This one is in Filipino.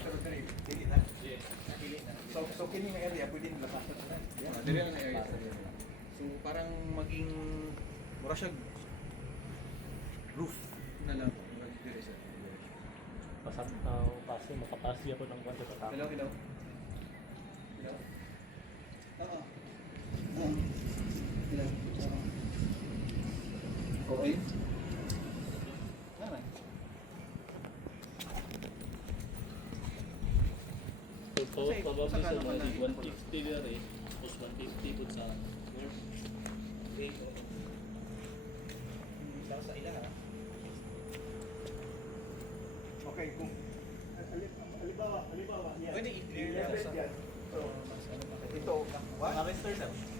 pero dili na. Yes. So kini nga area pwede nila lapasan na. Dili na area. So parang maging mura siya roof na lang dire siya. Pasat kasi makapasi ako ng kwanto sa Hello, hello. Hello. Oo. Hello. Okay. Naman. So, Kasi, probably saka sa naman mga na- 150 na rin, tapos 150 po sa work. Sa ila ha. Okay, kung halimbawa yan. Pwede i-clear Level sa yan. So, mas ano pa. ito, Mga Mr. Sir.